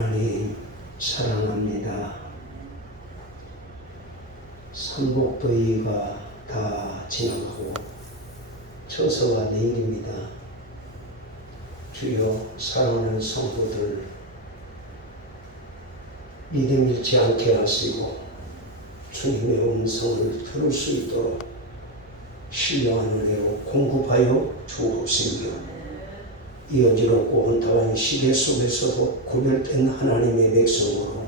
하나님 사랑합니다. 삼복더위가 다 지나가고 처서가 내일입니다. 주여, 사랑하는 성도들 믿음 잃지 않게 하시고 주님의 음성을 들을 수 있도록 신령한 은혜로 공급하여 주옵시며, 이 어지럽고 혼탁한 시대 속에서도 구별된 하나님의 백성으로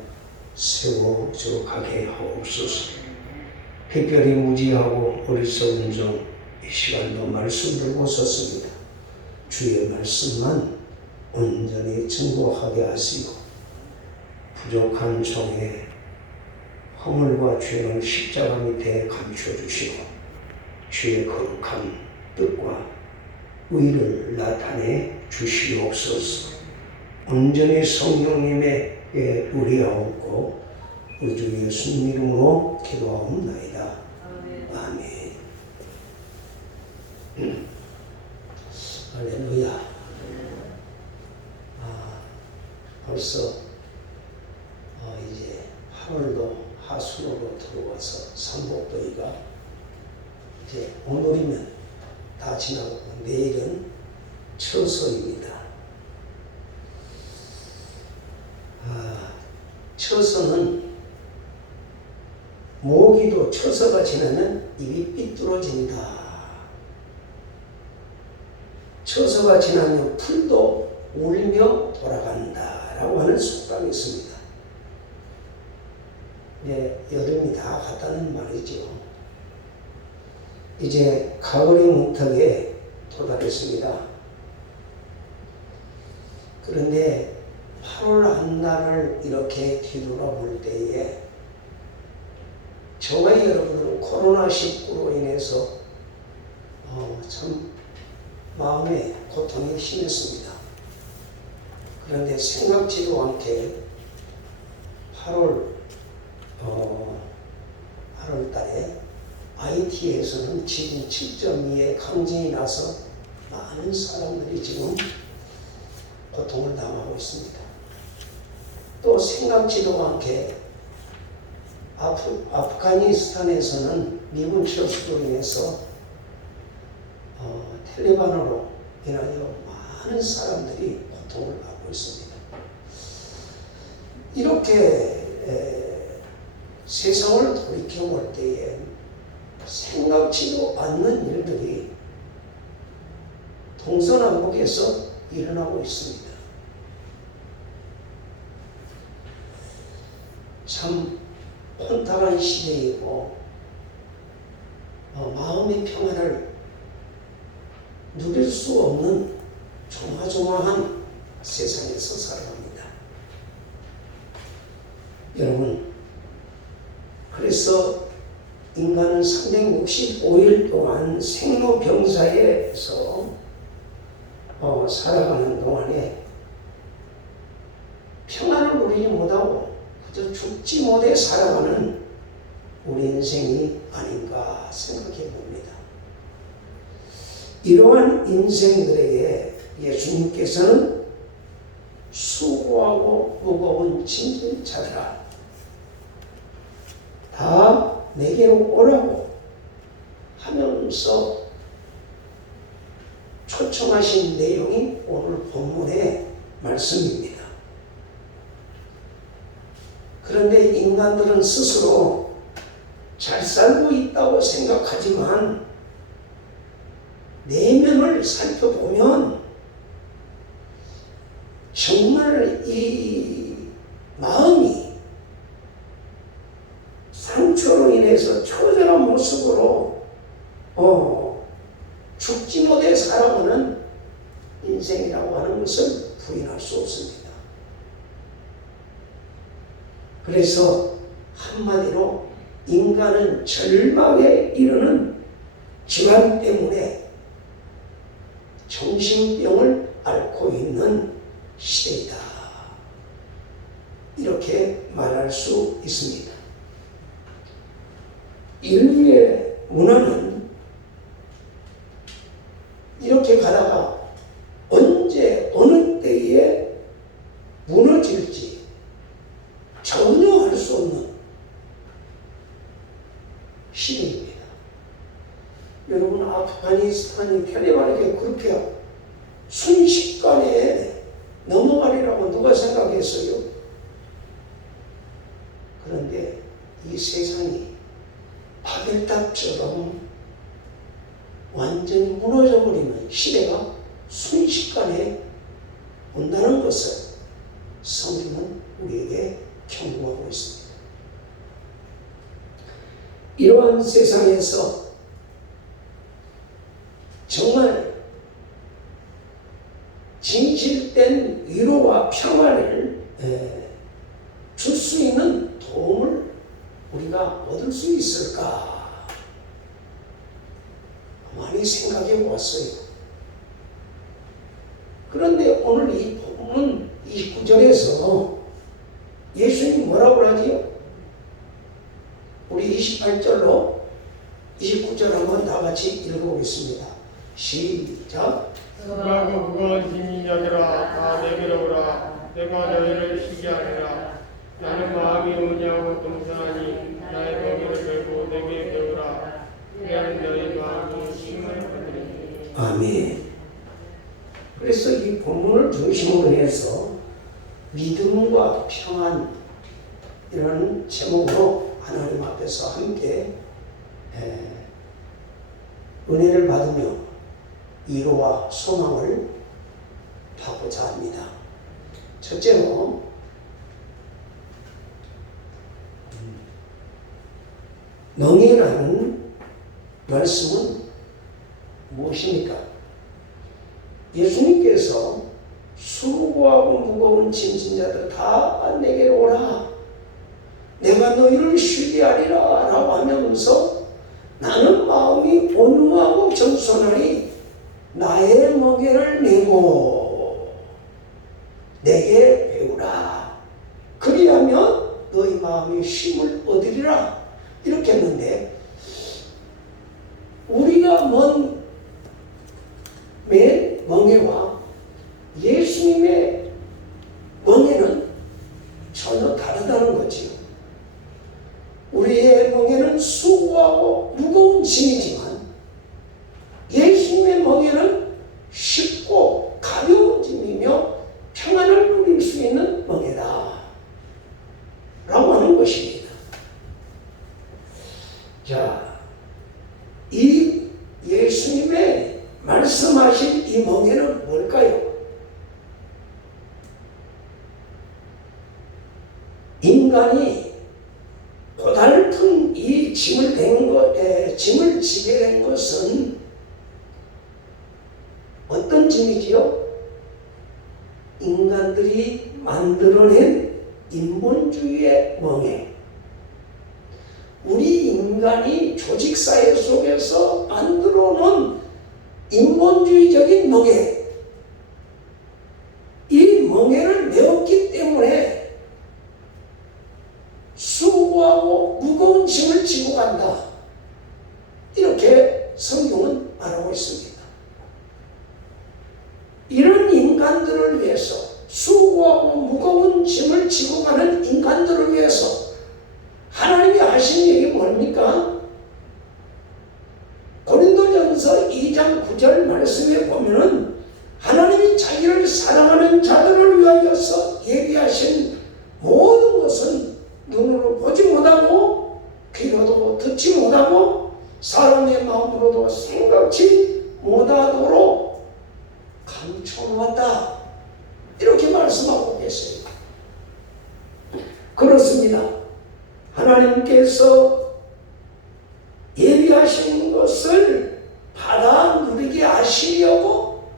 세워져 가게 하옵소서. 특별히 무지하고 어리석은 종 이 시간도 말씀 들고 섰습니다. 주의 말씀만 온전히 증거하게 하시고 부족한 종의 허물과 죄는 십자가 밑에 감춰주시고 주의 거룩한 뜻과 의를 나타내 주시옵소서. 온전히 성령님의 의뢰하옵고 우주 예수님 이름으로 기도하옵나이다. 아멘. 할렐루야. 벌써 이제 8월도 하순으로 들어와서 삼복더위가 이제 오늘이면 다 지나고 내일은 처서입니다. 처서는 모기도 처서가 지나면 입이 삐뚤어진다. 처서가 지나면 풀도 울며 돌아간다 라고 하는 속담이 있습니다. 네, 여름이 다 갔다는 말이죠. 이제 가을이 문턱에 도달했습니다. 그런데 8월 한날을 이렇게 뒤돌아볼 때에 저와 여러분은 코로나19로 인해서 참 마음에 고통이 심했습니다. 그런데 생각지도 않게 8월 달에 IT에서는 지금 7.2의 강진이 나서 많은 사람들이 지금 고통을 당하고 있습니다. 또 생각지도 않게 아프가니스탄에서는 미군 철수로 인해서 텔레반으로 인하여 많은 사람들이 고통을 받고 있습니다. 이렇게 세상을 돌이켜볼 때에 생각지도 않는 일들이 동서남북에서 일어나고 있습니다. 참 혼탁한 시대이고 마음의 평안을 누릴 수 없는 조마조마한 세상에서 살아갑니다. 여러분, 그래서 인간은 365일 동안 생로병사에서 살아가는 동안에 평안을 누리지 못하고 그저 죽지 못해 살아가는 우리 인생이 아닌가 생각해 봅니다. 이러한 인생들에게 예수님께서는 수고하고 무거운 짐진 자들아 다 내게로 오라고 하면서 초청하신 내용이 오늘 본문의 말씀입니다. 그런데 인간들은 스스로 잘 살고 있다고 생각하지만 내면을 살펴보면 정말 이 마음이 상처로 인해서 초절한 모습으로 죽지 못해 살아가는 인생이라고 하는 것을 부인할 수 없습니다. 그래서 한마디로 인간은 절망에 이르는 질환 때문에 정신병을 앓고 있는 시대이다. 이렇게 말할 수 있습니다. 인류의 문화는 이렇게 가다가 언제 어느 때에 무너질지 가만히 있으니 편히 말하게 그렇게 순식간에 넘어가리라고 누가 생각했어요? 그런데 이 세상이 바벨탑처럼 완전히 무너져버리는 시대가 순식간에 온다는 것을 성경은 우리에게 경고하고 있습니다. 이러한 세상에서 정말 진실된 위로와 평안을 줄 수 있는 도움을 우리가 얻을 수 있을까? 많이 생각해 보았어요. 그런데 오늘 이 본문 29절에서 예수님이 뭐라고 하지요? 우리 28절로 29절 한번 다 같이 읽어보겠습니다. 시작. 수고하고 무거운 짐이 여겨라 다 내게로 오라 내가 너희를 쉬게 하리라 나는 마음이 온유하고 겸손하니 나의 멍에를 메고 내게 배우라 그리하면 너희 마음이 쉼을 얻으리니. 아멘. 그래서 이 본문을 중심으로 해서 믿음과 평안 이런 제목으로 하나님 앞에서 함께 은혜를 받으며 위로와 소망을 받고자 합니다. 첫째로 멍에라는 말씀은 무엇입니까? 예수님께서 수고하고 무거운 짐진 자들 다 내게로 오라 내가 너희를 쉬게 하리라 라고 하면서 나는 마음이 온유하고 겸손하니 나의 멍에를 메고 내게 배우라 그리하면 너희 마음이 쉼을 얻으리라 이렇게 했는데 우리가 맨 멍에와 예수님의 멍에는 전혀 다르다는 거지요. 우리의 멍에는 수고하고 무거운 짐이지만 예수님의 멍에는 쉽고 가벼운 짐이며 평안을 누릴 수 있는 멍에다 라고 하는 것입니다. 자, 이 예수님의 말씀하신 이 멍에는 뭘까요? 인간이 고달픈 이 짐을 지게 된 것은 어떤 짐이지요? 인간들이 만들어낸 인본주의의 멍에. 우리 인간이 조직사회 속에서 만들어놓은 인본주의적인 멍에. 이 멍에를 메웠기 때문에 수고하고 무거운 짐을 지고 간다. 이렇게 성경은 말하고 있습니다. 이런 인간들을 위해서 수고하고 무거운 짐을 지고 가는 인간들을 위해서 하나님이 하신 일이 뭡니까? 고린도전서 2장 9절 말씀에 보면은 하나님이 자기를 사랑하는 자들을 위하여서 예비하신 모든 것은 눈으로 보지 못하고 귀로도 듣지 못하고 사람의 마음으로도 생각지 못하도록 감춰놓았다. 이렇게 말씀하고 계세요. 그렇습니다. 하나님께서 예비하신 것을 받아 누리게 하시려고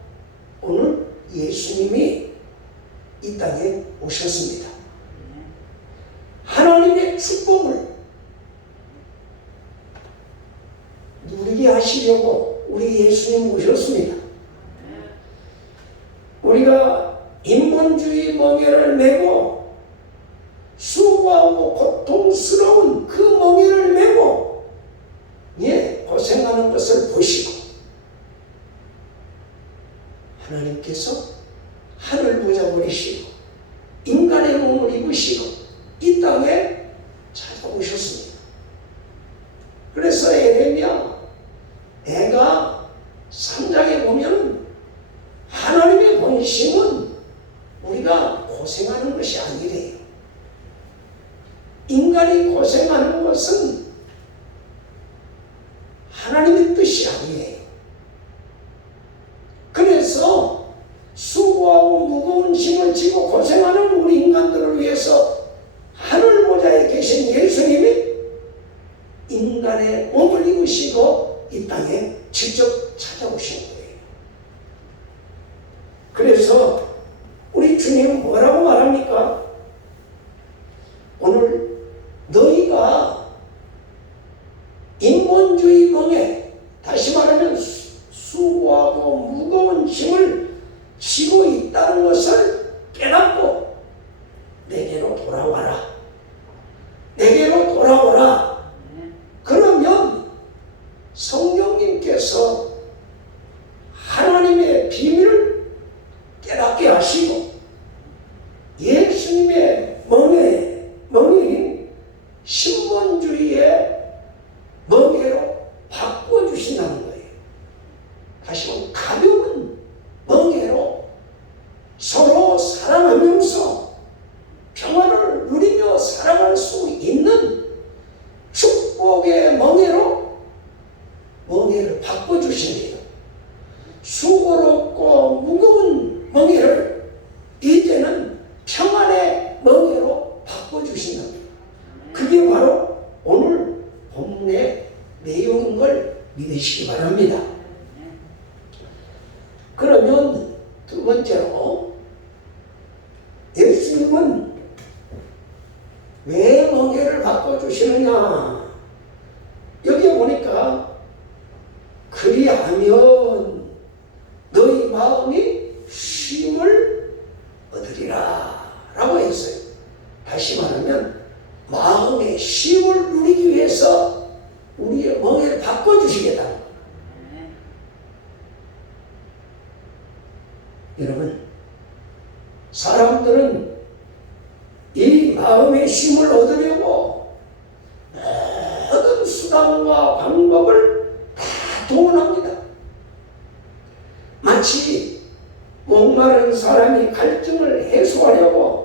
오늘 예수님이 이 땅에 오셨습니다. 하나님의 축복을 누리게 하시려고 우리 예수님 오셨습니다. 우리가 인본주의 멍에를 메고 수고하고 고통스러운 그 멍에를 메고 고생하는 것을 보시고 하나님께서 하늘 보자 버리시고 인간의 몸을 입으시고 이 땅에 찾아오셨습니다. 그래서 에레미야 애가 뜻이 아니래요. 인간이 고생하는 것은 하나님의 뜻이 아니에요. 그래서 수고하고 무거운 짐을 지고 고생하는 우리 인간들을 위해서 하늘 보좌에 계신 예수님이 인간의 몸을 입으시고 이 땅에 직접 찾아오신 거예요. 그래서 우리 주님은 뭐라고 말합니까? 오늘 너희가 인본주의 멍에, 다시 말하면 수고하고 무거운 짐을 지고 있다는 것을 깨닫고 내게로 돌아와라. 내게로 돌아오라. 그러면 성령님께서 하나님의 비밀을 깨닫게 하시고 예수님의 멍에인 신본주의의 멍에로 바꿔주신다는 거예요. 다시 한번 가벼운 멍에로 서로 사랑하면서 평안을 누리며 살아갈 수 있는 축복의 멍에를 바꿔주신대요. 수고롭고 무거운 멍에를 이제는 평안의 멍에로 바꿔주신답니다. 그게 바로 오늘 본문의 내용인 걸 믿으시기 바랍니다. 그러면 두 번째로 예수님은 왜 멍에를 바꿔주시느냐? 여기에 보니까 그리하면 너희 마음이 쉼을 얻으리라 라고 했어요. 다시 말하면 마음의 쉼을 누리기 위해서 우리의 멍에를 바꿔주시겠다. 여러분, 사람들은 이 마음의 쉼을 얻으려고 모든 수단과 방법을 다 동원합니다. 마치 목마른 사람이 갈증을 해소하려고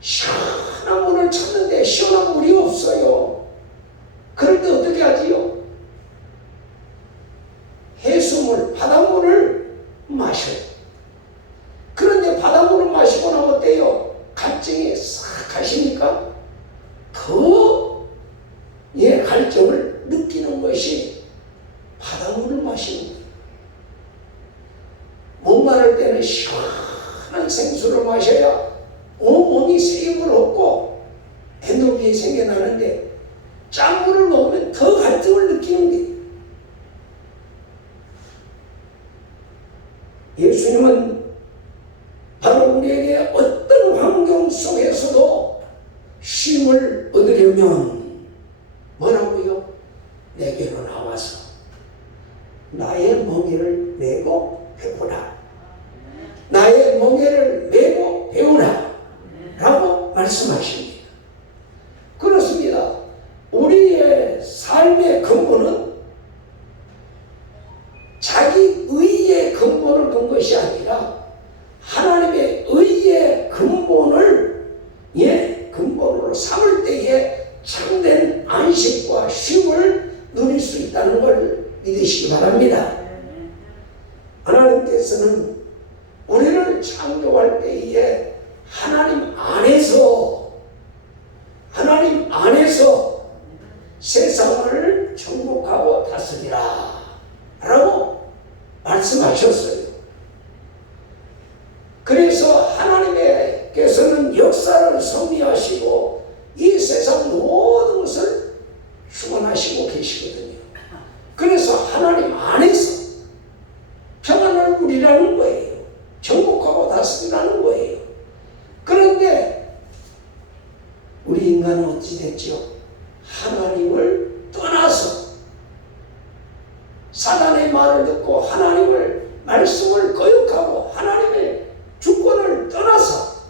시원한 물을 찾는데 시원한 물이 없어요. 그럴 때 어떻게 하지요? 해수물, 바닷물을 마셔요. 그런데 바닷물을 마시고 나면 어때요? 갈증이 싹 가시니까 더 갈증을 느끼는 것이 바닷물을 마시는 거예요. 목마를 때는 시원한 생수를 마셔야 온몸이 세임을 얻고 엔도르핀이 생겨나는데 짠물을 먹으면 더 갈증을 느끼는 거예요. 예수님은 바로 우리에게 어떤 환경 속에서도 쉼을 얻으려면 뭐라고요? 내게로 나와서 나의 멍에를 메고 배우라. 나의 멍에를 메고 배우라 라고 말씀하십니다. 그렇습니다. 우리의 삶의 근본은 자기 의의 근본을 둔 것이 아니라 하나님의 의의 근본으로 삼을 때에 참된 안식과 쉼을 누릴 수 있다는 걸 믿으시기 바랍니다. 하나님께서는 우리를 창조할 때에 하나님 안에서 세상을 정복하고 다스리라 라고 말씀하셨어요. 그래서 하나님께서는 역사를 섭리하시고 이 세상 모든 것을 주관하시고 계시거든요. 그래서 하나님 안에서 평안을 누리라는 거예요. 정복하고 다스리라는 거예요. 그런데 우리 인간은 어찌 됐죠? 하나님을 떠나서 사단의 말을 듣고 하나님을 말씀을 거역하고 하나님의 주권을 떠나서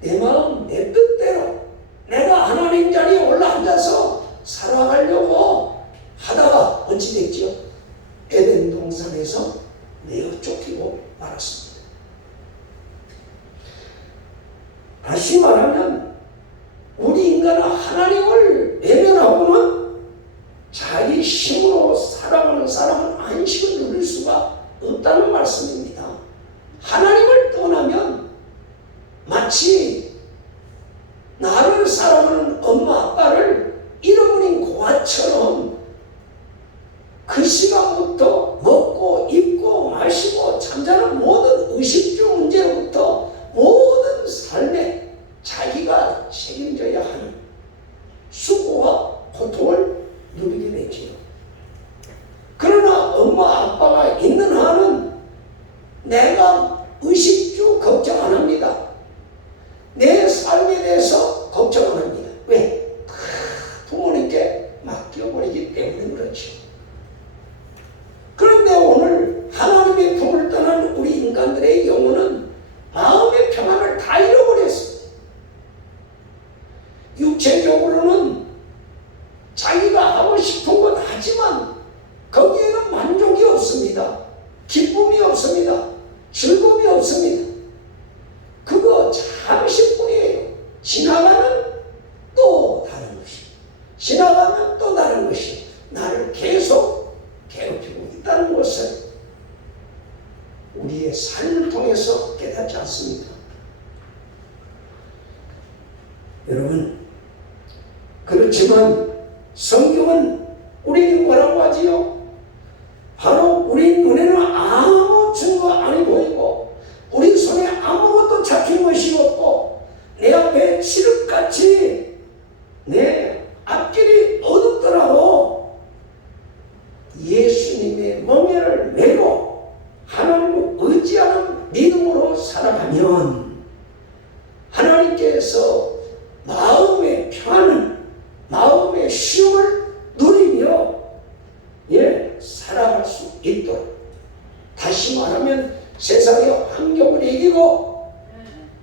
내 마음 내 뜻대로 내가 하나님 자리에 올라앉아서 살아가려고 하다가 어찌 됐죠? 에덴 동산에서 내어 쫓기고 말았습니다. 다시 말하면 우리 인간은 하나님을 외면하고는 자기 힘으로 살아가는 사람은 안식을 누릴 수가 없다는 말씀입니다. 하나님을 떠나면 마치 나를 사랑하는 엄마 아빠를 잃어버린 고아처럼 그 시간부터 먹고 입고 마시고 잠자는 모든 의식주 문제로부터 모든 삶에 자기가 책임져야 하는 수고와 고통을 누리게 되지요. 그러나 엄마 아빠가 있는 한은 내가 의식주 걱정 안 합니다. 내 삶에 대해서 걱정 안 합니다. 왜? 다 부모님께 맡겨버리기 때문에 그렇죠. 그런데 오늘 하나님의 품을 떠난 우리 인간들의 영혼은 마음의 평안을 다 잃어버렸어요. 육체적으로는 자기가 하고 싶은 건 하지만 거기에는 만족이 없습니다. 기쁨이 없습니다. 즐거움이 없습니다. 그거 잠시뿐이에요. 지나가면 또 다른 것이, 지나가면 또 다른 것이 나를 계속 괴롭히고 있다는 것을 우리의 삶을 통해서 깨닫지 않습니까? 여러분, 그렇지만 성경은 우리에게 뭐라고 하지요? 바로 우리 눈에는 아무 증거 안 보이고 우리 손에 아무것도 잡힌 것이 없고 내 앞에 칠흑같이 내 앞길이 어둡더라도 예수님의 멍에를 메고 하나님을 의지하는 믿음으로 살아가면 하나님께서 마음의 평안을, 마음의 쉼을 누리며 살아갈 수 있도록, 다시 말하면 세상의 환경을 이기고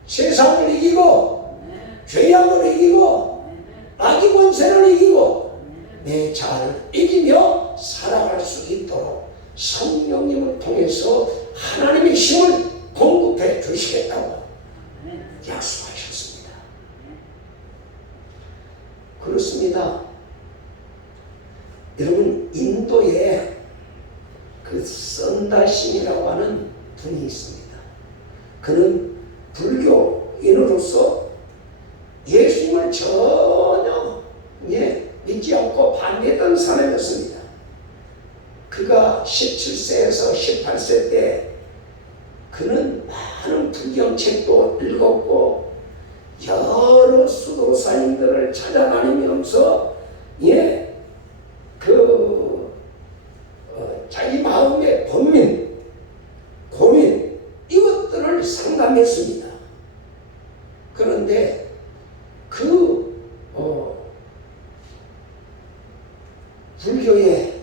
세상을 이기고 죄악을 이기고 악의 권세를 이기고 내 자아를 이기며 살아갈 수 있도록 성령님을 통해서 하나님의 힘을 공급해 주시겠다고 약속하셨습니다. 그렇습니다. 여러분, 인도에 그 선다신이라고 하는 분이 있습니다. 그는 불교인으로서 예수님을 전혀 믿지 않고 반대했던 사람이었습니다. 그가 17세에서 18세 때 그는 많은 불경책도 읽었고 여러 수도사님들을 찾아다니면서 자기 마음의 번민, 고민 이것들을 상담했습니다. 그런데 불교의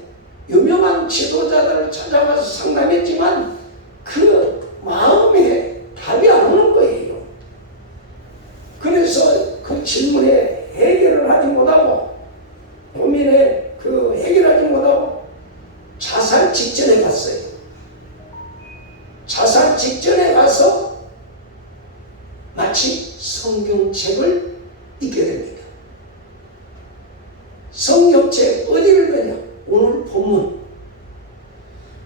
유명한 지도자들을 찾아가서 상담했지만 그 마음에 답이 안 오는 거예요. 그래서 그 질문에 해결을 하지 못하고 고민에 해결하지 못하고 자살 직전에 갔어요. 자살 직전에 가서 마치 성경책을 읽게 됩니다. 성경책 어디를 읽느냐? 오늘 본문.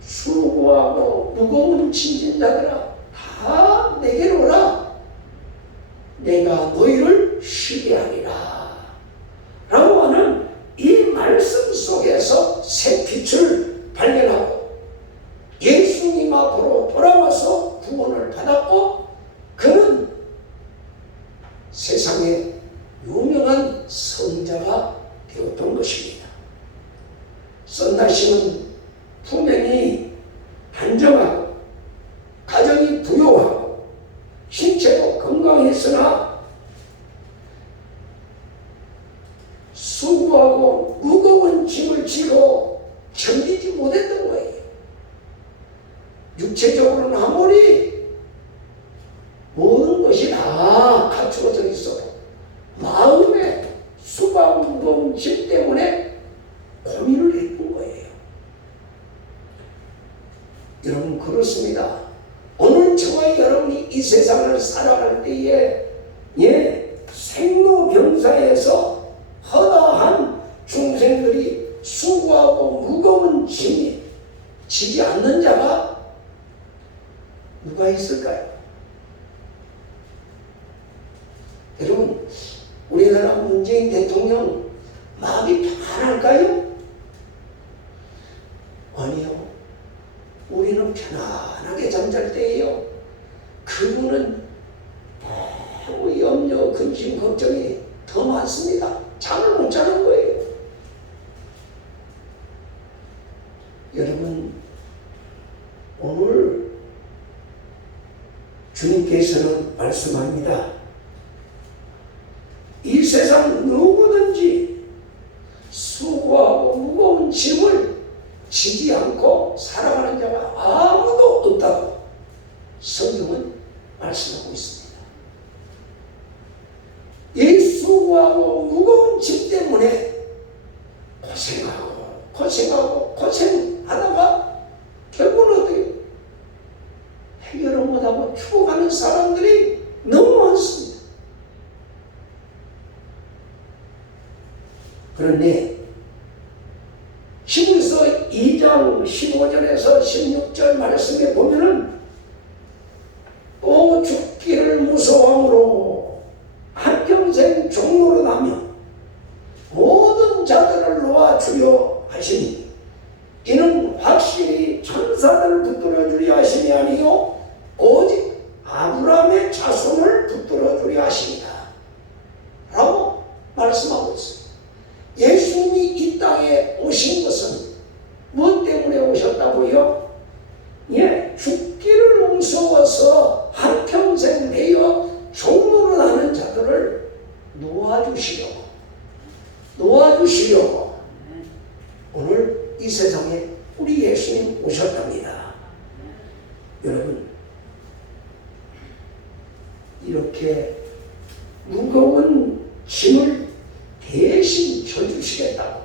수고하고 무거운 짐진 자들아 다 내게로 오라. 내가 너희를 쉬게 하리라. 라고 하는 이 말씀 속에서 새 빛을 발견하고 예수님 앞으로 돌아와서 구원을 받았고 그는 세상에 유명한 성자가 되었던 것입니다. 선다심은 분명히 단정하고 가정이 부유하고 신체도 건강했으나 수고하고 무거운 짐을 지고 견디지 못했던 거예요. 육체적으로는 아무리 모든 것이 다 갖추어져 있어도 마음의 수고하고 무거운 짐 때문에 고민을 했던 거예요. 여러분, 그렇습니다. 오늘 저와 여러분이 이 세상을 살아갈 때에 생로병사에서 허다한 중생들이 수고하고 무거운 짐이 지지 않는 자가 누가 있을까요? 여러분, 우리나라 문재인 대통령 마음이 편안할까요? 아니요. 우리는 편안하게 잠잘 때예요. 그분은 너무 염려, 근심, 걱정이 더 많습니다. 잠을 못 자는 거예요. 여러분, 오늘 주님께서는 말씀합니다. 이 세상 누구든지 수고하고 무거운 짐을 지지 않고 살아가는 자가 아무도 없다고 성경은 말씀하고 있습니다. 이 수고하고 무거운 짐 때문에 고생하다가 결국은 어떻게 해결을 못하고 죽어가는 사람들이 너무 많습니다. 그런데 히브리서 2장 15절에서 16절 말씀에 보면은 또 죽기를 무서워함으로 한평생 종로로 나며 모든 자들을 놓아주려 하시니 이는 확실히 천사들을 붙들어 주려 하심이 아니요 오직 아브라함의 자손을 붙들어 주려 하십니다 라고 말씀하고 있습니다. 예수님이 이 땅에 오신 것은 무엇 때문에 오셨다고요? 죽기를 무서워서 한평생 매여 종로로 나는 자들을 놓아주시려고 오늘 이 세상에 우리 예수님 오셨답니다. 여러분, 이렇게 무거운 짐을 대신 져주시겠다고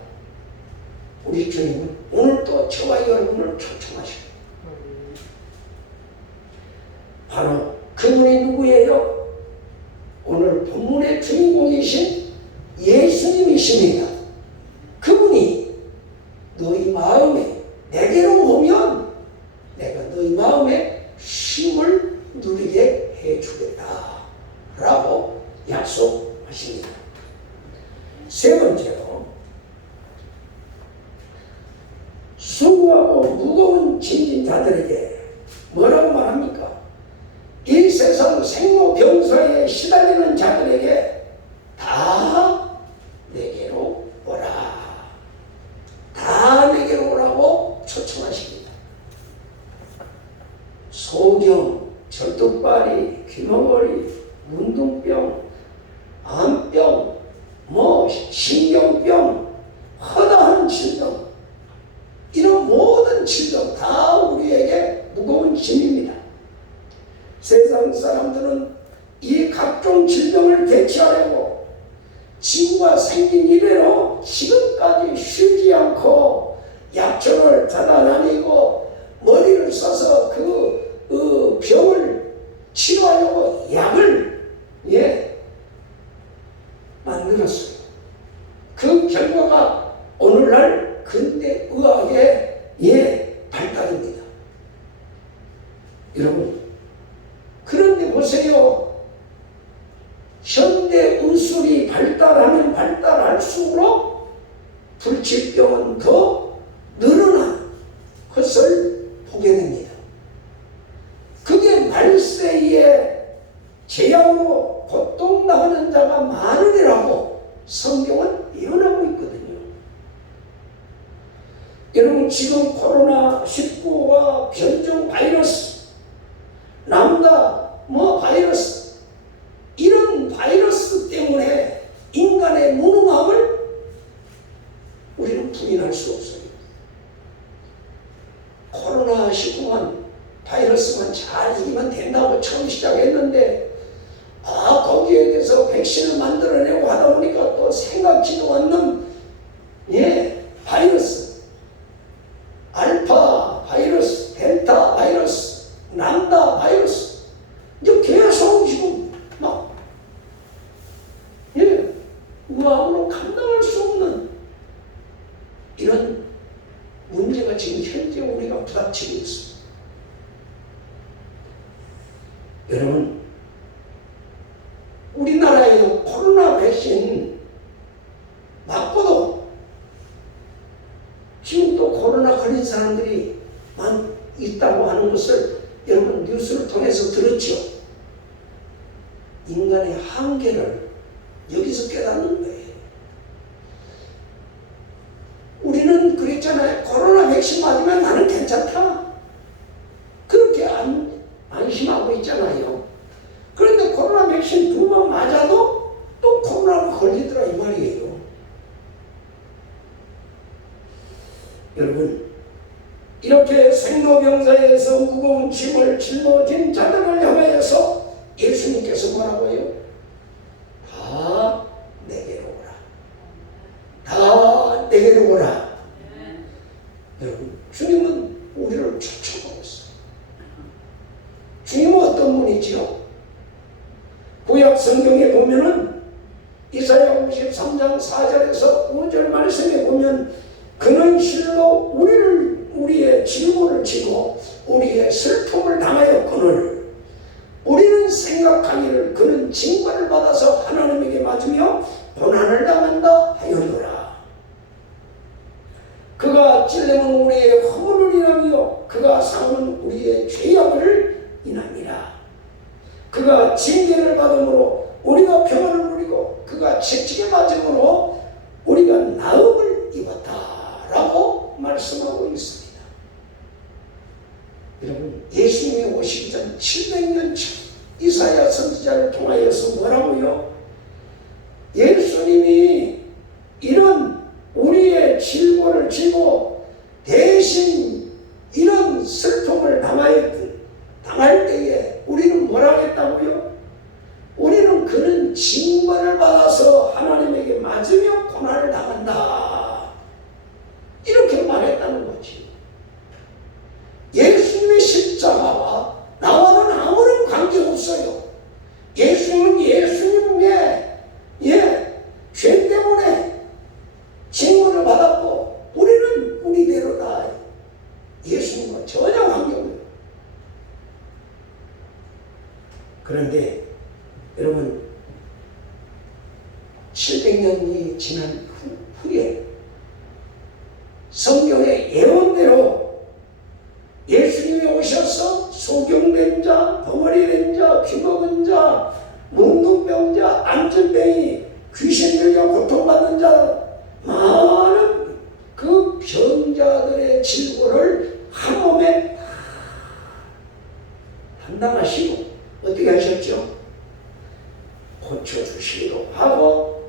우리 주님은 오늘 또 저와 여러분을 초청하십니다. 바로 그분이 누구예요? 오늘 본문의 주인공이신 예수님이십니다. 그분이 너희 마음에 내게로 오면 내가 너희 마음에 쉼을 누리게 해주겠다 라고 약속하십니다. 세 번째로 수고하고 무거운 짐진 자들에게 뭐라고 말합니까? 이 세상 생로병사에 시달리는 자들에게 다 내게로 오라. 다 내게로 오라고 초청하십니다. 소경, 절뚝발이, 귀머거리, 문둥병, 암병, 신경병, 허다한 질병, 이런 모든 질병 다 우리에게 무거운 짐입니다. 세상 사람들은 이 각종 질병을 대체하려고 지구가 생긴 이래로 지금까지 쉬지 않고 약초를 찾아다니고 머리를 써서 그 병을 치료하려고 약을 만들었어요. 그 결과가 오늘날 근대 의학의 발달입니다. 여러분, 그런데 보세요. 현대 의술이 발달하면 발달할수록 불치병은 더 늘어난 것을 보게 됩니다. 그게 말세에 재앙으로 고통당하는 자가 많으리라고 성경은 예언하고 있거든요. 여러분, 지금 코로나19와 변종 바이러스, 람다 바이러스, 이런 바이러스 때문에 인간의 무능함을 우리는 부인할 수 없어요. 코로나19만 바이러스만 잘 이기면 된다고 처음 시작했는데 거기에 대해서 백신을 만들어내고 하다 보니까 또 생각지도 않는 바이러스, 알파 바이러스, 델타 바이러스, 람다 바이러스, 이제 계속 지금 막 마음으로 감당할 수 없는 이런 문제가 지금 현재 우리가 부닥치고 있습니다. 여러분, 우리나라에도 코로나 백신 맞고도 지금 또 코로나 걸린 사람들이 있다고 하는 것을 여러분 뉴스를 통해서 들었죠. 인간의 한계를 여기서 깨닫는 거예요. 우리는 그랬잖아요. 코로나 백신 맞으면 나는 괜찮다. 그렇게 안심하고 있잖아요. 그런데 코로나 백신 2번 맞아도 또 코로나가 걸리더라 이 말이에요. 여러분, 이렇게 생로병사에서 무거운 짐을 짊어진 자들을 향하여서 예수님께서 뭐라고 해요? 다 내게로 오라. 다 내게로 오라. 여러분, 주님은 우리를 초청하고 있어요. 주님은 어떤 분이지요? 구약 성경에 보면은 이사야 53장 4절에서 5절 말씀에 보면 그는 실로 우리의 질고를 지고 우리의 슬픔을 당하였거늘 우리는 생각하기를 그는 징벌을 받아서 하나님에게 맞으며 고난을 당한다 하였노라. 그가 찔림은 우리의 허물을 인하며 그가 상은 우리의 죄악을 인함이라. 그가 징계를 받음으로 우리가 평안을 누리고 그가 채찍에 맞음으로 우리가 나음을 입었다라고 말씀하고 있습니다. 여러분, 예수님이 오시기 전 700년 전 이사야 선지자를 통하여서 뭐라고요? 예수님이 이런 우리의 질고를 지고 대신 이런 슬픔을 당할 때에 우리는 뭐라 했다고요? 우리는 그는 징벌을 받아서 하나님에게 맞으며 고난을 당한다. 이렇게 말했다는 거지. 예수님의 십자가와 나와는 아무런 관계없어요. 예수님은 예수님의 죄 때문에 징벌을 받았고 우리는 우리대로 다 예수님과 전혀 관계없어요. 그런데 여러분, 700년이 지난 후에 성경의 예언대로 예수님이 오셔서 소경된 자, 덩어리된 자, 귀먹은 자, 문둥병자, 암증병이, 귀신 들려 고통받는 자, 많은 그 병자들의 질고를 한 몸에 담당하시고 어떻게 하셨죠? 고쳐주시기도 하고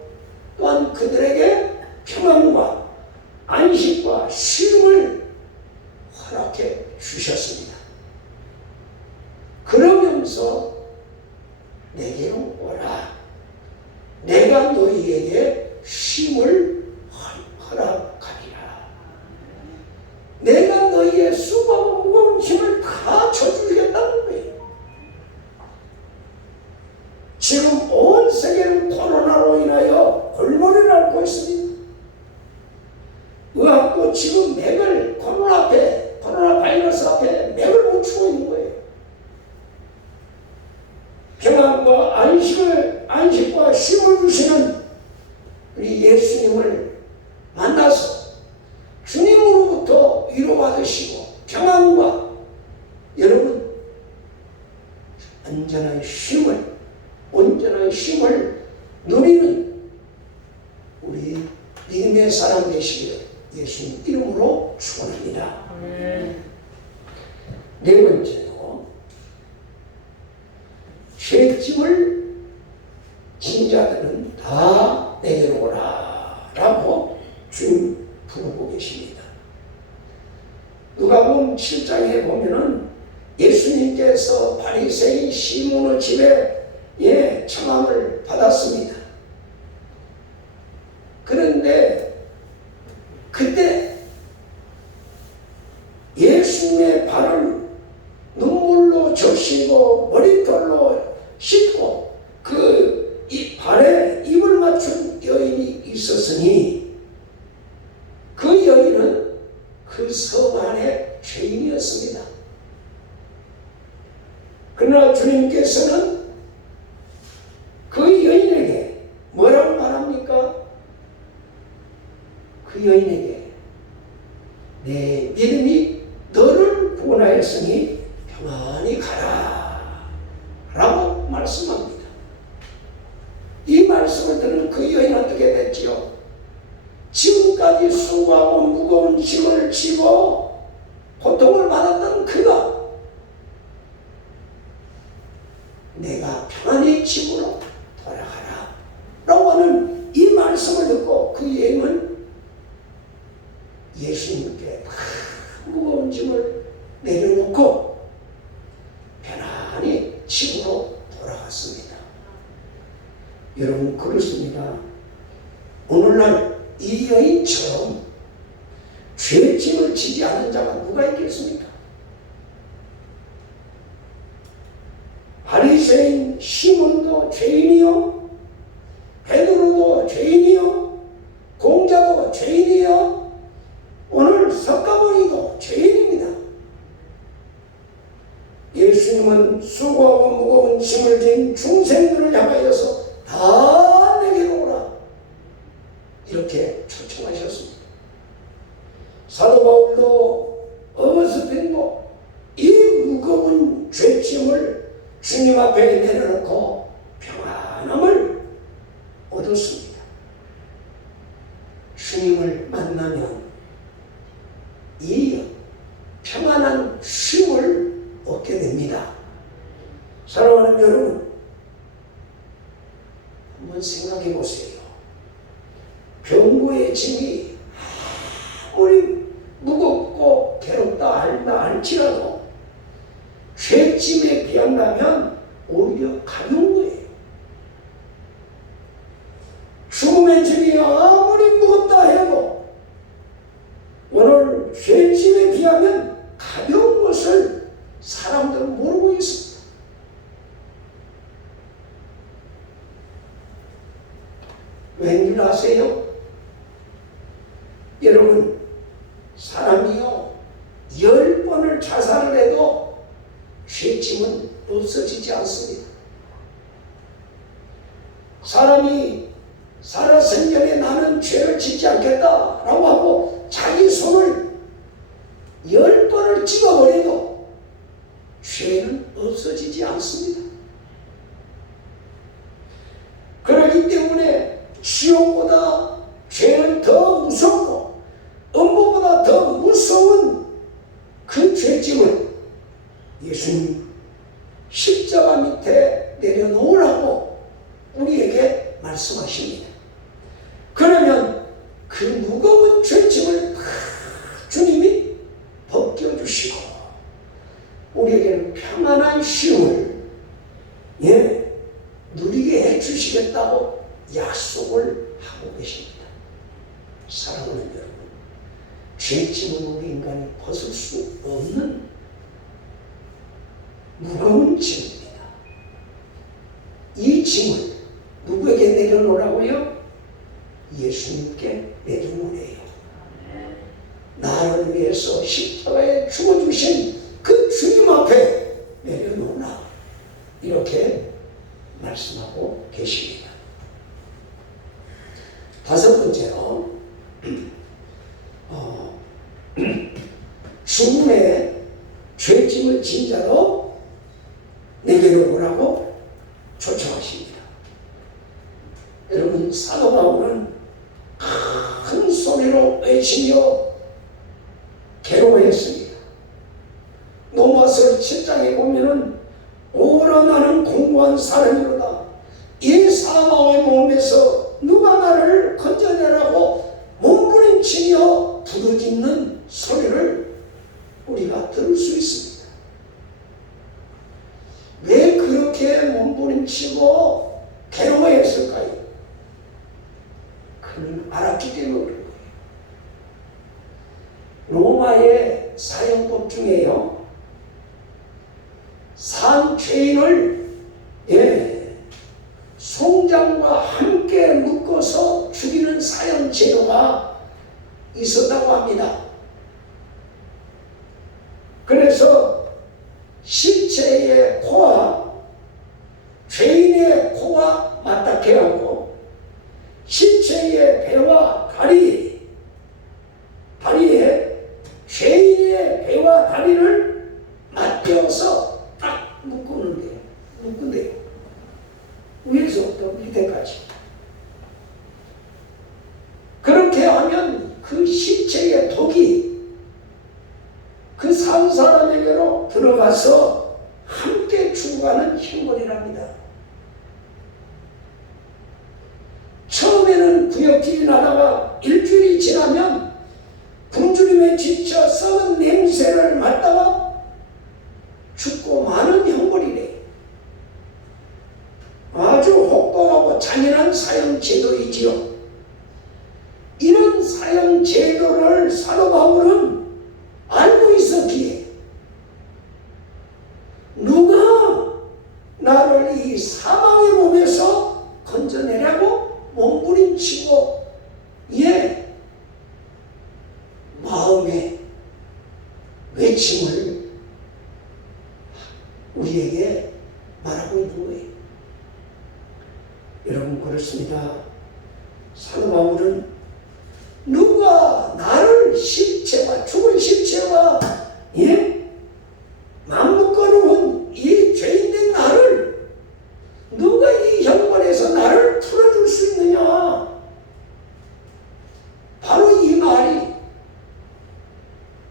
또한 그들에게 평안과 안식과 쉼을 허락해 주셨습니다. 그러면서 내게로 오라. 내가 너희에게 쉼을 허락하리라. 내가 너희의 수고하고 무거운 짐을 다 져주겠다는 거예요. 지금 온 세계는 코로나로 인하여 골머리를 앓고 있습니다. 의학도 지금 코로나 바이러스 앞에 맥을 못 추고 있는 거예요. 평안과 안식과 쉼을 주시는 우리 예수님을 만나서 주님으로부터 위로받으시고 평안과 여러분 온전한 쉼을 누리는 우리 믿음의 사람 되시기를 예수님 이름으로 축원합니다. 네 번째로 죄짐을 진 자들은 다 내게로 오라 라고 주님 부르고 계십니다. 누가복음 7장에 보면은 예수님께서 바리새인 시몬의 집에 청함을 받았습니다. 그런데 그때 예수님의 발을 눈물로 적시고 머리털로 씻고 이 발에 입을 맞춘 여인이 그 여인에게 내 믿음이 너를 구원하였으니 평안히 가라 라고 말씀합니다. 이 말씀을 들은 그 여인은 어떻게 됐지요? 지금까지 수고하고 무거운 짐을 지고 고통을 받았던 그가 내가 평안히 집으로 돌아가라 라고 하는 이 말씀을 듣고 그 여인은 예수님께 무거운 짐을 내려놓고 편안히 집으로 돌아갔습니다. 여러분, 그렇습니다. 오늘날 이 여인처럼 죄짐을 지지 않은 자가 누가 있겠습니까? 바리새인 시몬도 죄인이요, 베드로도 죄인이요, 공자도 죄인이요, 오늘 석가모니도 죄인입니다. 예수님은 수고하고 무거운 짐을 진 중생들을 향하여서 다 내게로 오라 이렇게 초청하셨습니다. 사도 바울도 어거스틴도 이 무거운 죄짐을 주님 앞에 내려놓고 평안함을 얻었습니다. 주님을 만나면 이 평안한 쉼을 얻게 됩니다. 사랑하는 여러분, 한번 생각해 보세요. 병고의 짐이 아무리 무겁고 괴롭다 할지라도 죄짐에 비한다면 오히려 가벼운 거예요. 죽음의 짐이 아무리 무겁다 해도 오늘 죄짐에 비하면 가벼운 것을 사람들은 모르고 있습니다. 왠줄 아세요? 여러분, 사람이요 10번을 자살을 해도 죄짐은 없어지지 않습니다. 사람이 살아생전에 나는 죄를 짓지 않겠다라고 하고 자기 손을 10번을 찍어버려도 죄는 없어지지 않습니다. 그렇기 때문에 지옥보다 죄는 더 무섭고 음모보다 더 무서운 그 죄짐을 예수님 십자가 밑에 내려놓으라고 우리에게 말씀하십니다. 그러면 그 무거운 죄짐을 주님이 벗겨주시고 우리에게는 평안한 쉼을 누리게 해주시겠다고 약속을 하고 계십니다. 사랑하는 여러분, 죄짐은 우리 인간이 벗을 수 없는 무거운 짐입니다. 이 짐을 누구에게 내려놓으라고요? 예수님께 내려놓으래요. 나를 위해서 십자가에 죽어주신 그 주님 앞에 내려놓으라 이렇게 말씀하고 계십니다. 다섯 번째로 죽음의 죄짐을 진 자로 내게로 오라고 초청하십니다. 여러분, 사도 바울은 큰 소리로 외치며 괴로워했습니다. 로마서 7장에 보면은 오라 나는 공고한 사람이로다. 이 사망의 몸에서 누가 나를 건져내라고 몸부림치며 부르짖는 소리를 우리가 들을 수 있습니다. 왜 그렇게 몸부림치고 괴로워했을까요? 그는 알았기 때문에 그런 거예요. 로마의 사형법 중에요, 산죄인을 송장과 함께 묶어서 죽이는 사형 제도가 있었다고 합니다. 그래서 시체의 코와 죄인의 코와 맞닿게 하고 시체의 배와 다리 죄의 독이 그 산 사람에게로 들어가서 함께 죽어가는 형벌이랍니다. 처음에는 구역질이 나다가 일주일이 지나면 굶주림에 지쳐 썩은 냄새를 맡다가 죽고 마는 형벌이래. 아주 혹독하고 잔인한 사형 제도이지요. 이런 사형 제도를 사도 바울은 알고 있었기에 누가 나를 이 사망의 몸에서 건져내려고 몸부림치고 마음의 외침을 우리에게 말하고 있는 거예요. 여러분, 그렇습니다. 사도 바울은 누가 나를 십체와 죽은 십체와 맞묶어놓은 이 죄인된 나를 누가 이 형벌에서 나를 풀어줄 수 있느냐? 바로 이 말이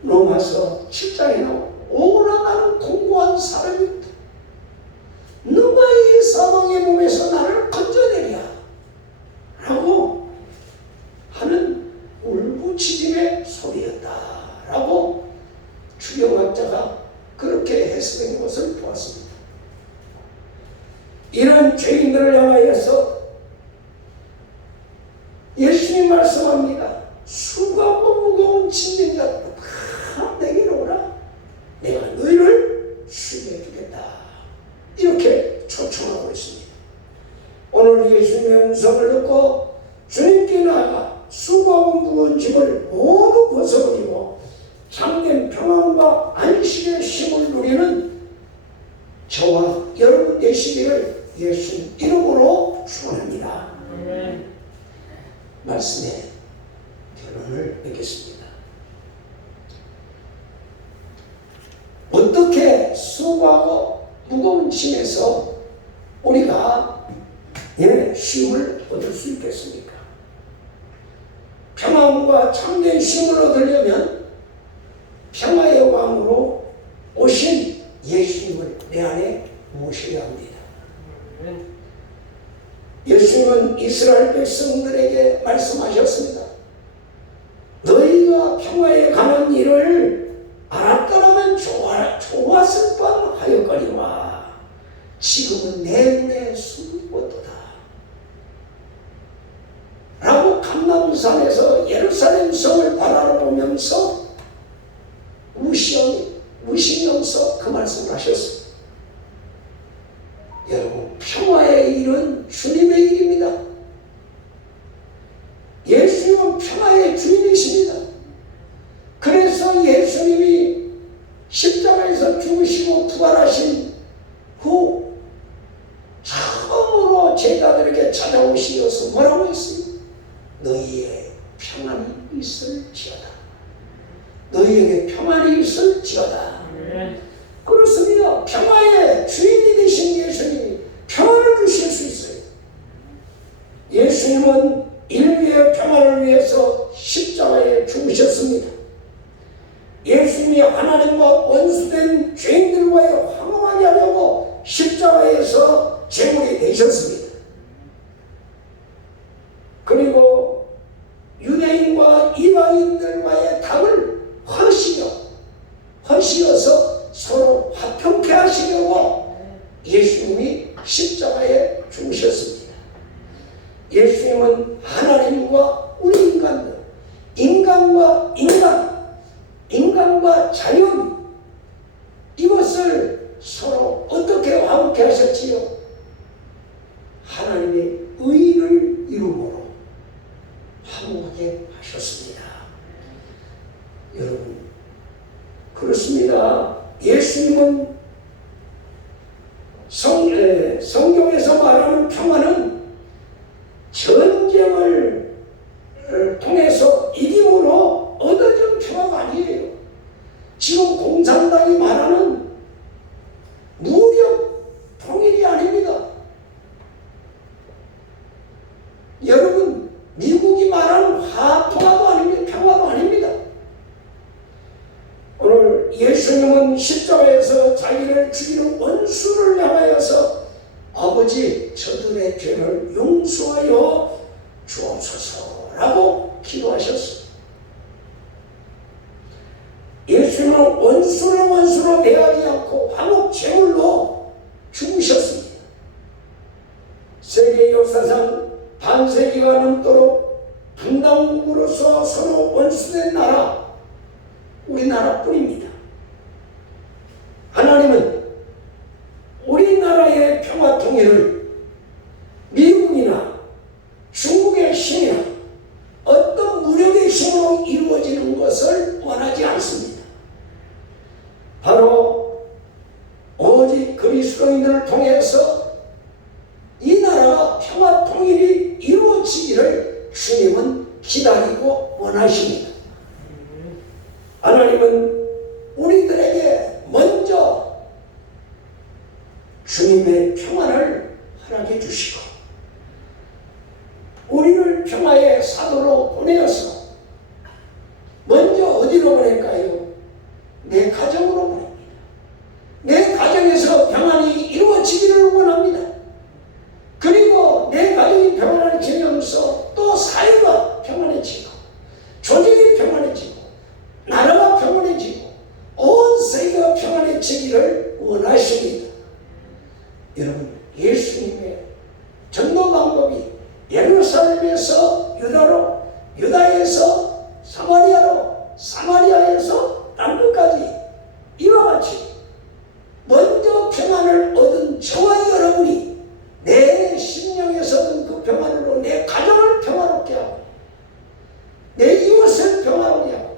로마서 7장에 나오고 오라 나는 공고한 사람입니다. 누가 이 사망의 몸에서 나를 건져내랴? 라고 하는 울부짖음의 소리였다 라고 주경학자가 그렇게 해석한 것을 보았습니다. 이런 죄인들을 향하여서 예수님 말씀합니다. 수고하고 무거운 짐진 자들아 다 내게로 오라. 내가 너희를 쉬게 해주겠다. 이렇게 초청하고 있습니다. 오늘 예수님의 음성을 듣고 주님께 나아가 수고하고 무거운 짐을 모두 벗어버리고 참된 평안과 안식의 쉼을 누리는 저와 여러분 되시기를 예수님 이름으로 축원합니다. 말씀의 결론을 맺겠습니다. 어떻게 수고하고 무거운 짐에서 우리가 쉼을 얻을 수 있겠습니까? 평안과 참된 쉼을 얻으려면 평화의 왕으로 오신 예수님을 내 안에 모셔야 합니다. 예수님은 이스라엘 백성들에게 말씀하셨습니다. 너희가 평화에 관한 일을 알았더라면 좋았을 뻔하였거니와 지금은 내 눈에 숨었도다. 라고 감람산에서 예루살렘 성을 바라보면서 우시면서 그 말씀을 하셨습니다. 여러분, 평화의 일은 주님의 일입니다. 예수님은 평화의 주인이십니다. 그래서 예수님이 십자가에서 죽으시고 부활하신 후 처음으로 제자들에게 찾아오시어서 뭐라고 했습니까? 너희의 평안이 있을지어다. 너희에게 평안이 있을지어다. 그렇습니다. 평화의 주인이 되신 예수님이 평안을 주실 수 있어요. 예수님은 인류의 평안을 위해서 십자가에 죽으셨습니다. 예수님이 하나님과 원수된 죄인들과의 화목하게 하려고 십자가에서 제물이 되셨습니다. 그리고 유대인과 이방인들과의 답을 허시어서 서로 화평케 하시려고 예수님이 십자가에 죽으셨습니다. 예수님은 하나님과 우리 인간들, 인간과 자연, 이것을 서로 어떻게 화목케 하셨지요? 하나님의 의를 이루므로 화목하게 하셨습니다. 여러분, 그렇습니다. 예수님은 성경에서 말하는 평화는 전쟁을 통해서 이김으로 얻어진 평화가 아니에요. 지금 공산당이 말하는 무력 통일이 아닙니다. 여러분, 미국이 말하는 화평화도 아닙니다. 평화도 아닙니다. 죽이는 원수를 향하여서 아버지 저들의 죄를 용서하여 주옵소서라고 기도하셨습니다. 예수님은 원수를 원수로 대하지 않고 화목 제물로 죽으셨습니다. 세계 역사상 반세기가 넘도록 분당국으로서 서로 원수된 나라 우리나라뿐입니다. 하나님은 우리나라의 평화 통일을 미국이나 중국의 힘이나 어떤 무력의 힘으로 이루어지는 것을 원하지 않습니다. 바로 오직 그리스도인들을 통해서 이 나라가 평화 통일이 이루어지기를 주님은 기다리고 원하십니다. 하나님은 우리들에게 먼저 주님의 평안을 허락해 주시고 우리를 평화의 사도로 보내어서 먼저 어디로 보낼까요? 내 가정으로 보냅니다. 내 가정에서 평안이 이루어지기를 원합니다. 그리고 내 가정이 평안해지면서 또 사회가 평안해지고 조직이 평안해지고 나라가 평안해지고 온 세계가 평안해지기를 원하십니다. 여러분, 예수님의 전도 방법이 예루살렘에서 유다로, 유다에서 사마리아로, 사마리아에서 땅끝까지 이와 같이 먼저 평안을 얻은 저와 여러분이 내 심령에서 얻은 그 평안으로 내 가정을 평화롭게 하고 내 이웃을 평화롭게 하고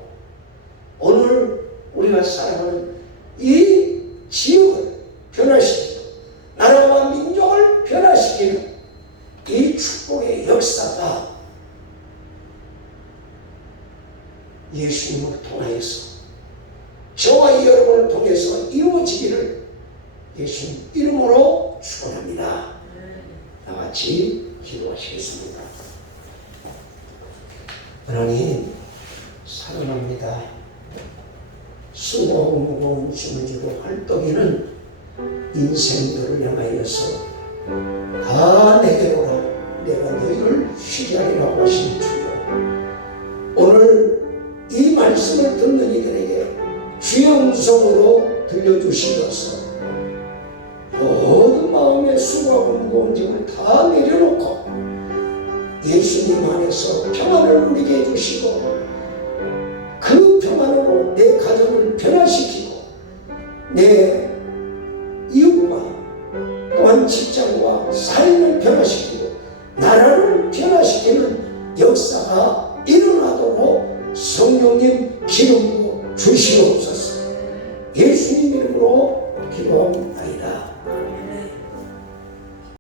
오늘 우리가 살아가는 이 지역을 변화시키고 나라와 민족을 변화시키는 이 축복의 역사가 예수님을 통하여서 저와 여러분을 통해서 이루어지기를 예수님 이름으로 축원합니다. 다같이 기도하시겠습니다. 하나님 사랑합니다. 수고하고 무거운 짐을 지고 활동이는 인생들을 향하여서 다 내게로 오라 내가 너희를 쉬게 하리라고 하신 주여, 오늘 이 말씀을 듣는 이들에게 주의 음성으로 들려주시면서 모든 마음의 수고하고 무거운 짐을 다 내려놓고 예수님 안에서 평안을 누리게 해주시고 그 평안으로 내 가정을 변화시키고 내 이웃과 또한 직장과 사회를 변화시키고 나라를 변화시키는 역사가 일어나도록 성령님 기름 부어 주시옵소서. 예수님 이름으로 기도합니다.